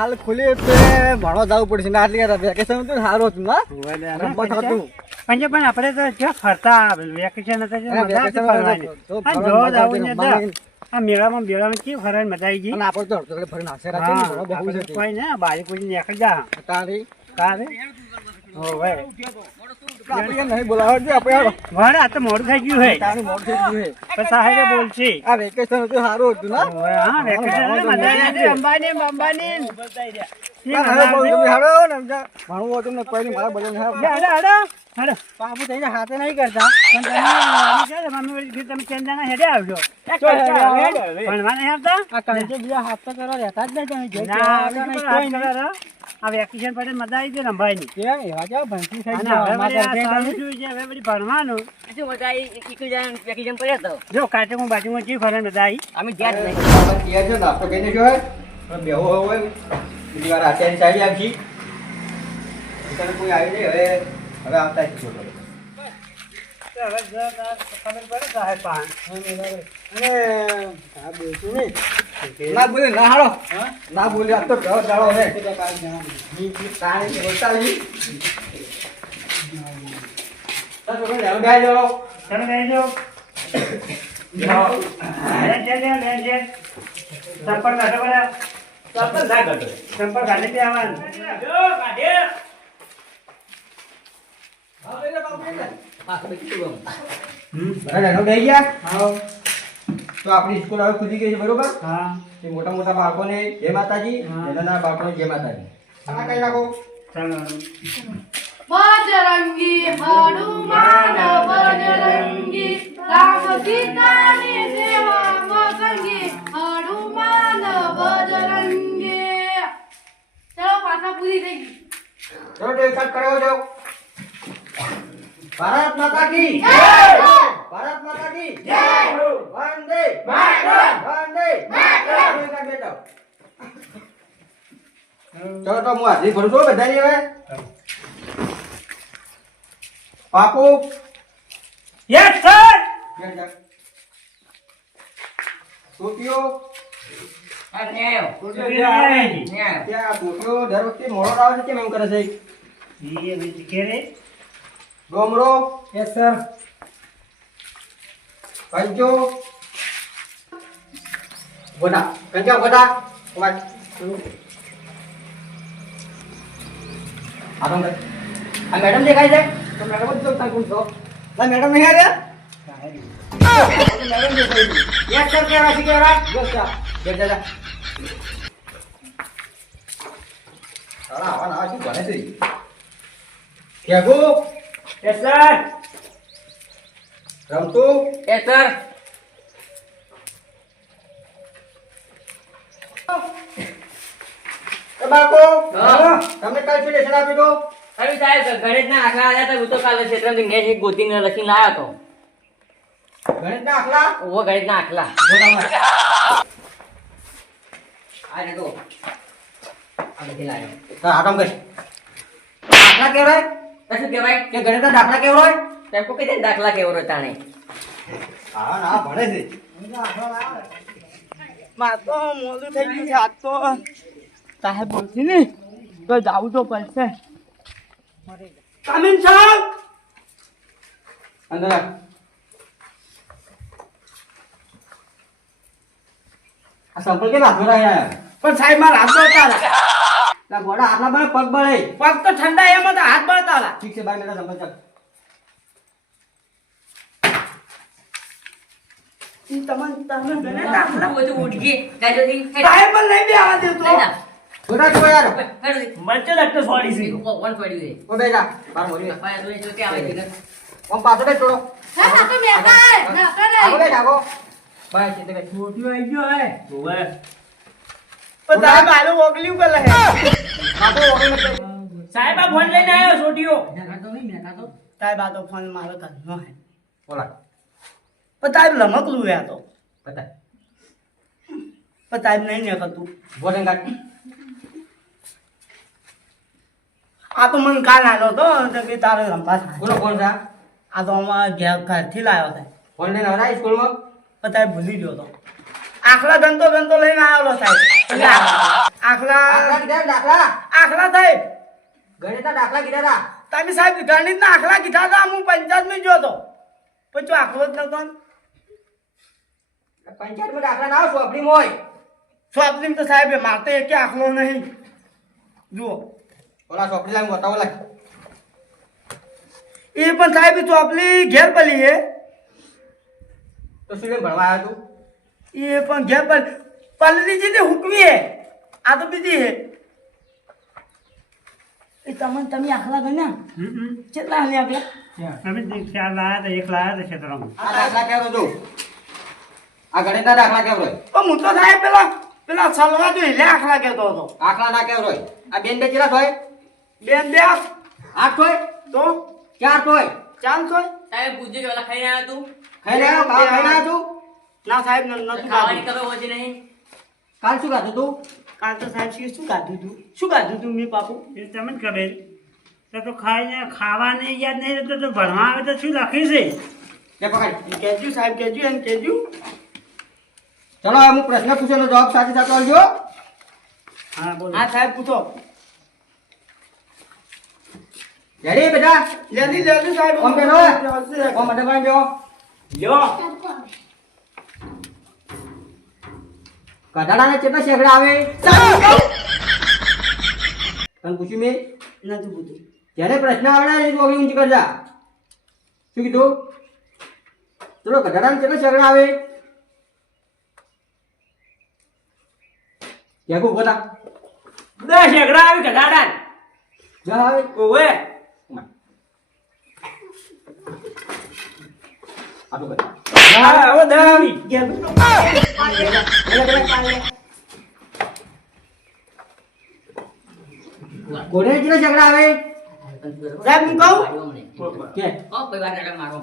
હાલ ખુલી ભણવા જવું પડશે ને આટલી વેકેશન હતું સારું હતું ના રમત હતું પણ આપણે તો જો ફરતા વેકેશન હતા જો મજા આવતી ફરવાની. આ જો આવું ને આ મેળામાં કેવી ફરવાની મજા આવી ગઈ. અને આપણે તો અડધો ફરી નાશે રાખે ને ભણવા બેહવું છે કોઈ ને બારી કોઈ નીકળી જા તારી કારે ઓવે આપણે નહીં બોલાવવા દે આપણે હાલો વારે આ તો મોડું થઈ ગયું હે તારું મોડ થઈ ગયું છે પણ સાહેબે બોલશે આ વેકેશન હતું સારું હતું ના ઓવે હા વેકેશન મજા આવી અંબાની હાલો ને ભણવું હતું ને કોઈ મારા બધાને હાડો બાપુ થઈને હાથે નહીં કરતા પણ તમે ચંદાના હેડે આવજો ભણવા નહીં આવતા આ કંચે બીજા હાથ તો કરો રહેતા જ નહીં તમે આ વેકેશન પડે મજા આવી ગઈ રંભાઈની કેમ એવા જાવ ભણતી થઈ હવે બધી ભણવાનું શું મજા આવી વેકેશન પડ્યો તો જો કાચું બાજુમાં કેવી ફરવાની મજા આવી અમે ગયા જ નહીં છે નાસ્તો કહીને જો હોય બેહો હોય બીજી વાર અત્યારે ચાલી આપજી કોઈ આવી નહીં હવે આવતા જ છોટો ખબર પડે સાહેબ ના બોલે ના હાલો ના બોલે આ તો ઘર જાળો હે તો આપણી સ્કૂલ હવે ખુલી ગઈ છે બરોબર મોટા મોટા બાળકોને જય માતાજી નાના બાળકોને જય માતાજી કઈ નાખો બજરંગી હનુમાન બજરંગી રામ સીતાની સેવામાં સંગી હનુમાન બજરંગી ચલો પાછા પૂરી થઈ ગઈ ચલો તો એક સાથ કરો જાઓ ભારત માતા કી જય ભારત માતા કી જય વંદે માતરમ વંદે માતરમ બેટા ચલો તો હું હાજરી ભરું છું બધાની હવે પાકુ યસ સર ટોટીઓ ન્યાય ત્યાં ટોટીઓ દર વખતે મોડો આવે છે કેમ એમ કરે છે ડોમરો યસ સર કંચો ગોડા કંચો ગોડા આ મેડમ દેખાય છે તો મેડમ જ તો તાકું છો ના મેડમ નહીં આવ્યા મેડમ દેખાય યસ સર કેવા છે કેવા જો સર જા સાલા આવા ના શું ભણે છે કેગો યસ સર રમતો એ સર બાકો તમને કાલ શું લેસન આપ્યું તો અરે સાહેબ ગણિતના આંકડા આવ્યા હતા હું તો કાલે ક્ષેત્રથી મેં એક ગોતીને લખીને લાવ્યો હતો ગણિતના આખલા ઓવો ગણિતના આંકડા આ રે તો આ બધી લાવ્યો હા આટમ કર દાખલા કેવરાય તો શું કહેવાય કે ગણિતના દાખલા કેવરાય તેમ કો કીધે દાખલા કેવો રો તાણે હા ના ભણે છે માં તો મોડું થઈ ગયું છે આજ તો સાહેબ બોલતી ને તો જાવું તો પડશે કામિન સાહેબ અંદર આ સંપલ કે હાથ રહ્યા પણ સાહેબ મારા હાથ બળતા લા ગોડા આટલા બળે પગ બળે પગ તો ઠંડા એમાં તો હાથ બળતા હતા ઠીક છે બાર મેરા સંપલ ચાલ તમને દાખલા બધું ઉઠી ગાજોથી સાહેબ પણ નહીં બે આવા દેતો ગોડા જો યાર મરચે લગતો સોડી છે વન પડ્યું છે ઓ બેજા બાર મોરી પાયા તો જોતે આવે છે ઓમ પાછો બે છોડો હે આ તો મેકા હે નાકા આગો નહીં બે આગો બાય છે તે મોટી આવી ગયો હે ઓવે પણ સાહેબ આલો ઓગલ્યું કે લે આપો ઓકે સાહેબ આ ફોન લઈને આવ્યો છોટીઓ મેકા તો નહીં મેકા તો સાહેબ આ તો ફોન મારો કાઢનો હે બોલા પણ સાહેબ લમકલું હે આ તો બતા પણ સાહેબ નહીં નીકળતું બોલેં કાટ આ તો મને કાલ આવ્યો હતો તો કે તારે રમવા થાય બોલો કોણ છે આ તો અમારા ઘરથી લાવ્યો છે ફોન લઈને આવરા સ્કૂલમાં પણ સાહેબ ભૂલી ગયો તો આખલા ધંધો લઈને આવેલો સાહેબ એટલે આખલા દાખલા કીધા દાખલા આખલા સાહેબ ગણિતના દાખલા કીધા હતા તમે સાહેબ ગણિતના આખલા કીધા હતા હું પંચાયતમાં ગયો હતો પણ જો આખલો જ નતો પંચાયતમાં દાખલા ના હોય ચોપડીમાં હોય સ્વાપલીમ તો સાહેબ મારતે એકે આખલો નહીં જુઓ ઓલા ચોપડી લાવી બતાવો લાગ એ પણ સાહેબ ચોપલી ઘેર પલી હે તો શું કેમ ભણવા આવ્યો તું એ પણ ઘેર પલરી જે હુકવી હે આ તો બીજી હે એ તમે આખલા ગણ્યા કેટલા આલે આખલા અમે ચાર લાયા હતા, એક લાયા હતા ખેતરોમાં. આ દાખલા કેવો જો આ ગણિતના દાખલા કેવો હોય પણ હું તો સાહેબ પેલા સલવા જો લે આખલા કહેતો હતો આખલા ના કેવો હોય આ બેન બે ચેલા હોય બેન બે આઠ હોય તો ચાર હોય ચાંદ હોય સાહેબ પૂછજો કે ઓલા ખાઈને આવ્યો તું ખાઈ આવ્યો ખાવા ખાઈ આવ્યો તું ના સાહેબ નતું ખાવાની ખાધું ખબર હોતી નહીં કાલ શું ખાધું તું કાલ તો સાહેબ શું ખાધું તું મેં બાપુ એ તમને ખબર તો ખાઈને ખાવાને યાદ નહીં રહેતો તો ભણવા આવે તો શું લખી છે લે પકડ કેજુ સાહેબ કેજુ એમ કેજુ ચલો અમુક પ્રશ્ન પૂછેલો જવાબ સાથે સાથે આવજો હા બોલો. હા સાહેબ પૂછો રેડી બેટા લેડી સાહેબ ઓમ બેનો ઓમ મડે ભાઈ જો લ્યો કઢાડાને કેટલા શેકડા આવે તને પૂછ્યું મેં નથી પૂછ્યું જ્યારે પ્રશ્ન આવડે એ વગી ઊંચી કરજા શું કીધું ચલો કઢાડાને કેટલા શેકડા આવે ક્યાં ઉભો થા 10 એકડા આવી કે દાડા જા આવે ઓવે આટલું કર હા ઓ દાવી કોને કેટલા શેકડા આવે સાહેબ હું કહું કે ઓ પરિવાર ને મારો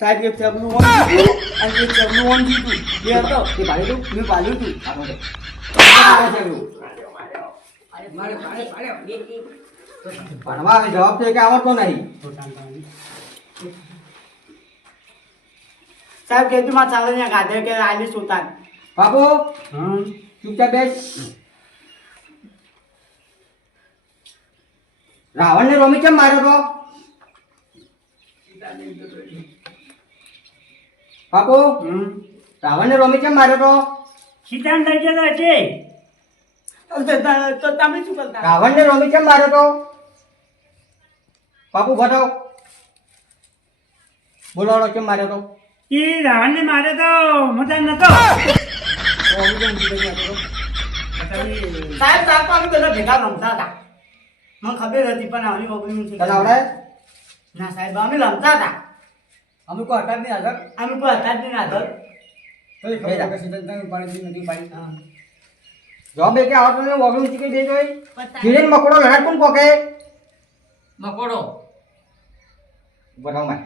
સાહેબ એક શબ્દનું ઓમ જીતું અને એક શબ્દનું ઓમ જીતું બે હતો તે ભાઈ તું મેં પાલ્યું હતું આટલું કર શેકડું મારે ભણવા આવે જવાબ તો કે આવડતો નહીં સાહેબ કેજુ માં ચાલે ને ગાધે કે આલી સુતાન બાપુ હા ચૂપચાપ બેસ રાવણને રોમી કેમ માર્યો તો બાપુ રાવણને રોમી કેમ માર્યો તો સીતાને લઈ જતો છે તો તમે શું કરતા રાવણને રોમી કેમ માર્યો તો બાપુ બતાવ બોલાવડો કેમ માર્યો તો એ રાવણને મારે તો મજા નતો સાહેબ સાહેબ તો અમે બધા ભેગા રમતા હતા મને ખબર હતી પણ આની ઓગણી તને આવડે ના સાહેબ અમે રમતા હતા અમે કોઈ હટાત નહીં હાજર અમે કોઈ હતા જ નહીં આદર જવાબ એ કે આવડતો નહીં વગડું ચીકી દે જોઈ કીડીને મકોડો લડાટ કોણ પોકે મકોડો બતાવ માય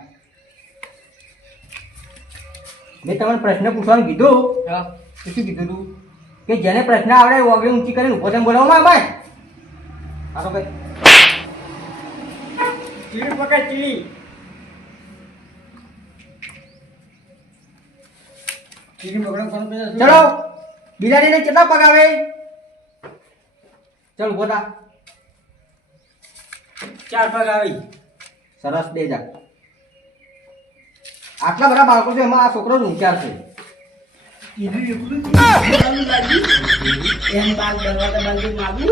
મેં તમને પ્રશ્ન પૂછવાનું કીધું તો શું કીધું તું કે જેને પ્રશ્ન આવડે વગડે ઊંચી કરીને ઉભો થઈને બોલાવો માય ભાઈ આ તો ભાઈ ચીડી પકડ ચીડી ચલો બિલાડીને કેટલા પગ આવે ચલ ઉભો થા 4 પગ આવી સરસ બે જા આટલા બધા બાળકો છે એમાં આ છોકરો જ હોશિયાર છે કીધું એટલું એમ બાદ દરવાજા બાજુ માગું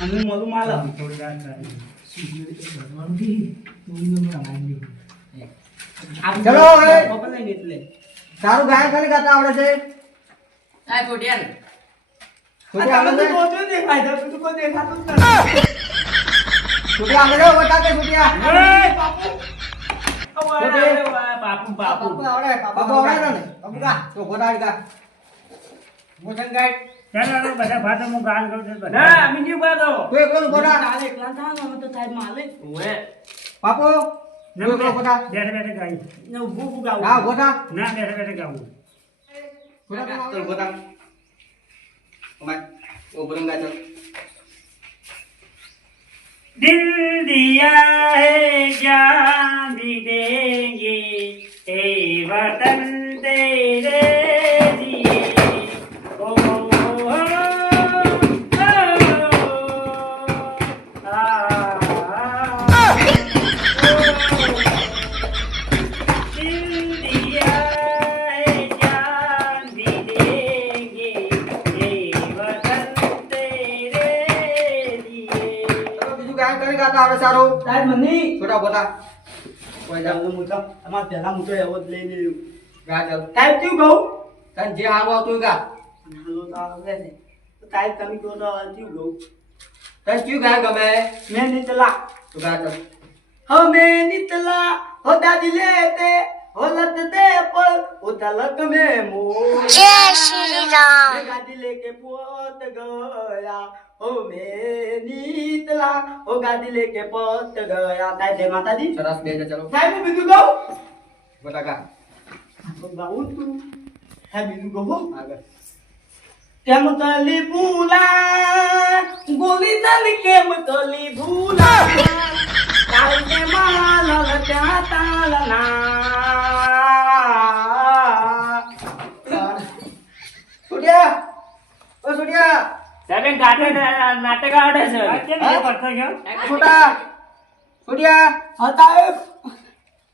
અમે મોલું માલા ચલો હવે ખબર નહીં એટલે સારું ગાયન ખાલી ગાતા આવડે છે આ છોટિયા ને છોકરી આવડે છે કોઈ દેખાય છે તું કોઈ દેખાતું જ છોકરી આવડે છે બતા કે છોકરી બાપુ બાપુ આવડે બાપુ આવડે ને બાપુ કા તો ગોડાડી કા મોટન ગાઈડ ચાલો બધા ભાતો હું ગાન કરું છું બધા. ના અમે નહીં પાડો તું એકલો જ ગોડા કાલે એકલા થા ને અમે તો સાહેબ માલે ઓવે બાપુ તું એકલો ગોડા બેઠે બેઠે ગાઈ ને ઊભું ઊભું ગાવું હા ગોડા ના બેઠે બેઠે ગાવું ગોડા ચલ ગોડા ઓમાય ઓ બરંગા ચલ दिल दिया है जान भी देंगे ए वतन तेरे આવડે સારું સાહેબ મને છોટા બોલા કોઈ જા હું તો અમાર પહેલા હું તો એવો જ લઈ લેવું ગા ચાલ સાહેબ શું કહું તને જે હારું આવતું ગા હાલો તો આવે ને તો સાહેબ તમે કહો તો શું કહું તને ક્યું ગાય ગમે મેં નીતલા તું ગા ચાલ हमें नितला हो दादी लेते हो लत दे पर हो तलक में मोर जय श्री राम गादी लेके पोत गया हो मैं नितला हो गादी लेके पोत गया ताय जय माता दी સરસ બે જા ચલો साहब मैं बिंदु गाऊं બોલા ગા तो गाऊं तू है बिंदु गाऊं આગળ केम तली भूला गोली तल केम तली भूला कालने माल त्या तालना છોડિયા ઓ છોડિયા સાહેબ એક નાટક આવડે છે કેમ હા? એ કરતો ગયો છોટા છોડિયા હતા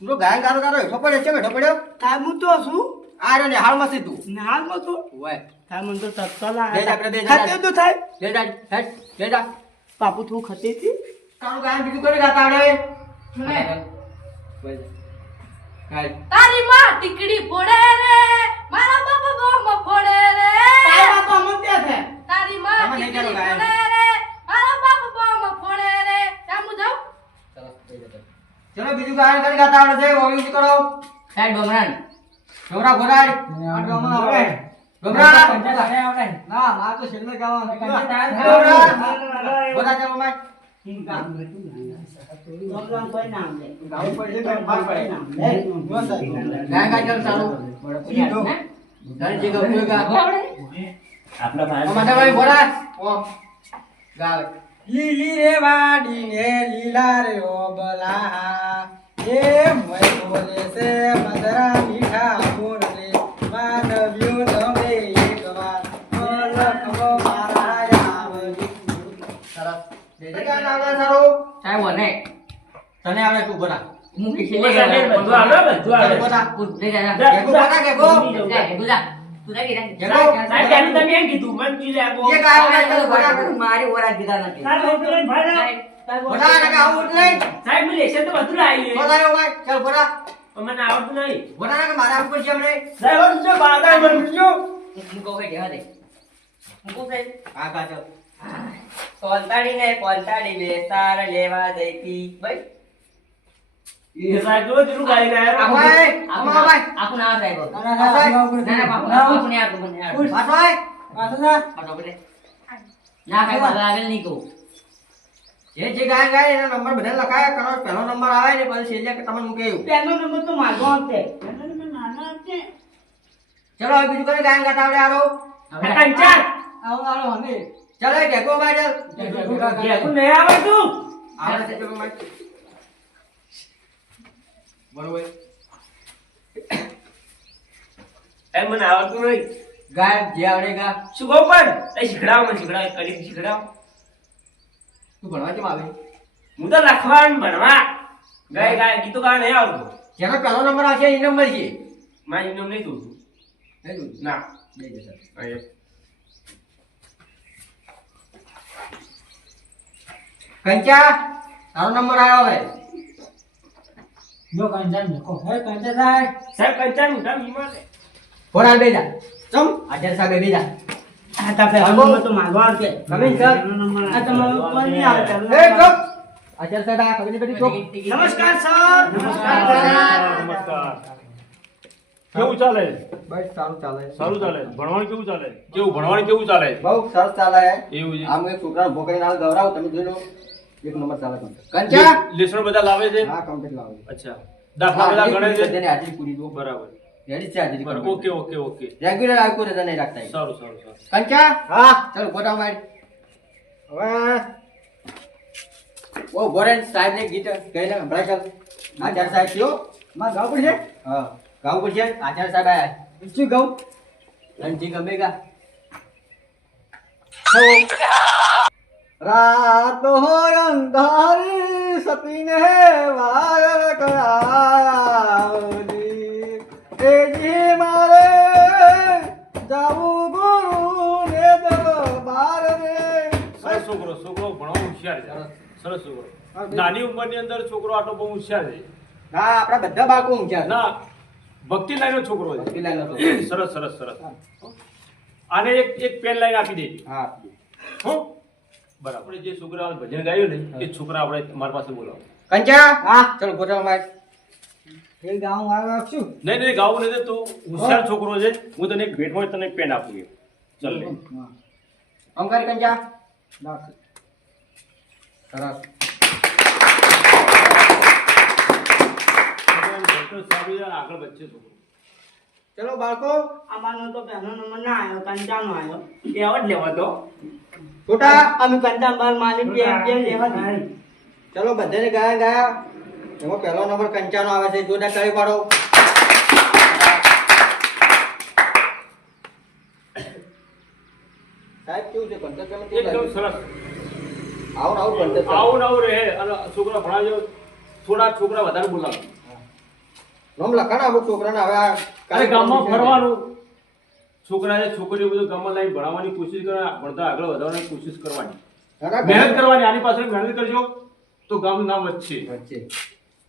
તું તો ગાય ગારો ગારો હેઠો પડ્યો છે બેઠો પડ્યો તામુ તો શું આ રહ્યો ને હાલમાં સીધું નાલ મો તો ઓય તામુ તો તત્તલા બે જા, બે જા, ખાતે તો થાય લે જા હેટ લે જા બાપુ તું ખતે થી તારું ગાય બીજું કોઈ ગાતા આવડે મને ગાય તારી માં ટીકડી ફોડે રે મારા બાપા બોમ ફોડે રે તારા તો મતે છે તારી માં તમે નહીં કરો ટીકડી ગાયન. ફોડે રે મારા બાપા બોમ ફોડે રે જામુ જાવ ચલો બીજું ગાયન કરી ગાતા આવડે છે ઓલી કરો સાહેબ ડોમરાન છોરા ઘોડાડ આ ડોમા આવડે ડોમરા ના માર તો છેલ્લે ગાવા ઘોડા ચાલો માય ભગવાન કોઈ નામ લે ગાવું પડે તો માર પડે ગાય ગાય ગાય ચાલ ચાલો ગાય જે ગમ્યું ગા આપણા ભાઈ માથા ભાઈ ઘોડા ઓ ગાવે લીલી રે વાડી ને લીલા રે ઓબલા એ મય બોલે છે મધરા મીઠા બોલે માનવ્યું તમે એક વાર લખવો મારા આવજી સરસ બે ગાય આવડે સારું સાહેબ વને તને આવડે તું ઘોડા હું કે છેલ્લે બધું આવડે બધું આવડે ઘોડા લે જા કેગો ઘોડા કેગો ગુજા તું રે ગીરા કેગો સાહેબ તેનું તમે એમ કીધું મન કી લે બો જે ગાય આવડે તો ઘોડા મારી ઓરા દીધા નથી સાહેબ ઓપરેટ ભાઈ ઘોડા ને આવું નહીં સાહેબ મને લેશન તો બધું લાવી ઘોડા એવો ભાઈ ચાલ ઘોડા મને આવડતું નહીં ઘોડા ને મારા ઉપર છે હમણે સાહેબ જો બાદા બનજો હું કહું કે દેવા દે હું કહું સાહેબ આ કા ચાલ કોંતાડી બે સાર લેવા જઈતી ભાઈ એ સાહેબ જો જરું ગાઈ ગયા ભાઈ અમાર ભાઈ આપું ના સાહેબ ના બાપુ આપું ને આપું ભાઈ પાછા ના કઈ બધા આગળ નહીં કહું જે જે ગાય ગાય એનો નંબર બધા લખાય કરો પહેલો નંબર આવે ને પછી છેલ્લે કે તમને મૂકે એવું પેનો નંબર તો માગો હતે નાના છે ચલો હવે બીજું કરે ગાયન ગાતા આવડે આરો કંચા આવો આવો હને ચાલ એ કેકો ભાઈ ચાલ કે તું નહીં આવડતું આવડે છે કેકો ભાઈ બરોબર એ મને આવડતું નહીં ગાય જે આવડે ગા શું કહું પણ એ શીખડાવ મને શીખડાવ કરી શીખડાવ તું ભણવા કેમ આવે હું તો લખવા ને ભણવા ગાય ગાય ગીતો ગાવા નહીં આવડતું જેનો પહેલો નંબર આવશે એ નંબર છે મારી નામ નહીં જોતું નહીં જોતું. ના બે જશે કંચા તારો નંબર આવ્યો હવે જો કંચા લખો હે કંચા સાહેબ સાહેબ કંચાનું નામ હિમાલય ઘોડા બેજા ચમ આચાર્ય સાહેબ બેજા આ તા પેલો નંબર તો માગો હતે કમિંગ સર આ તમારો કોણ નહીં આવે એ તમને ચૂપ આચાર્ય સાહેબ આ કમિંગ બેટી ચૂપ નમસ્કાર સર નમસ્કાર કેવું ચાલે બસ સારું ચાલે સારું ચાલે ભણવાનું કેવું ચાલે ભણવાનું કેવું ચાલે બહુ સરસ ચાલે એવું છે આમ એક છોકરા ભોકરીને હાલ ગવરાવ તમે જોઈ લો એક નંબર ચાલે કંચા લેસન બધા લાવે છે હા કમ્પ્લીટ લાવો અચ્છા દાખલા બધા ગણે છે બધાને હાજરી પૂરી દો બરાબર રેડી છે હાજરી બરાબર ઓકે ઓકે ઓકે રેગ્યુલર આવતું રહેતા નહીં રાખતા સારું સારું સારું કંચા હા ચાલો ગોટા મારી હવે ઓ ગોરેન સાહેબ ને ગીત કહીને સંભળાય ચાલ આચાર્ય સાહેબ કયો માં ગાવ પડશે હા ગાવું પડશે આચાર્ય સાહેબ આયા શું ગાવ રણજી ગમેગા રાત હોય અંધારી સતીને વાયર કરાવજી એ જી મારે જાવું ગુરુ ને દરબાર રે છોકરો ભણવા હોશિયાર છે સરસ છોકરો નાની ઉંમરની અંદર છોકરો આટલો બહુ હોશિયાર છે ના આપણા બધા બાળકો ઊંચા છે. ના ભક્તિ લાઈનનો છોકરો છે ભક્તિલાલનો છોકરો. સરસ સરસ સરસ આને એક પેન લાઈન આપી દેજે હા હો બરાબર આપણે જે છોકરા ભજન ગાયું ને એ છોકરા આપણે મારી પાસે બોલાવો કંચા હા ચલો ગોઠવો મારે એ ગાઉં આવ્યો છું નહીં નહીં ગાવું નથી તો હોશિયાર છોકરો છે હું તને એક ભેટમાં તને એક પેન આપું છું. ચાલ લે આમ કરી કંચા રાખ. સરસ આગળ વચ્ચે છોકરો ચલો બાળકો અમારનો તો પહેલો નંબર ના આવ્યો કંચાનો આવ્યો એવો જ લેવો તો છોટા અમે કંચા બાર માલિક બે લેવા દીધી. ચલો બધાને ગયા એમાં પહેલો નંબર કંચાનો આવે છે જોરદાર તાળી પાડો સાહેબ કેવું છે ભણતર કેવું કેવું એકદમ લાગ્યું? સરસ આવું ને આવું ભણતર ચાલે. આવું ને આવું રહે અને છોકરા ભણાવજો થોડા છોકરા વધારે બોલાવો નામ લખાણ અમુક છોકરાને હવે આ અરે ગામમાં ફરવાનું છોકરાએ છોકરીઓ બધું ગામમાં લાવીને ભણાવવાની કોશિશ કરે ભણતા આગળ વધારવાની કોશિશ કરવાની દાદા, મહેનત કરવાની આની પાછળ મહેનત કરજો તો ગામનું નામ વધશે વચ્ચે.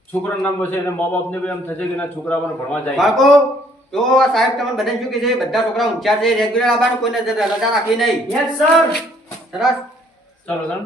છોકરાનું નામ વધશે અને મા બાપને બી એમ થશે કે ના છોકરા આપણને ભણવા જાય બાળકો તો આ સાહેબ તમને બધાને શું કહે છે બધા છોકરા ઊંચા છે રેગ્યુલર આવવાનું કોઈને રજા રાખવી નહીં યસ સર. સરસ ચાલો ધન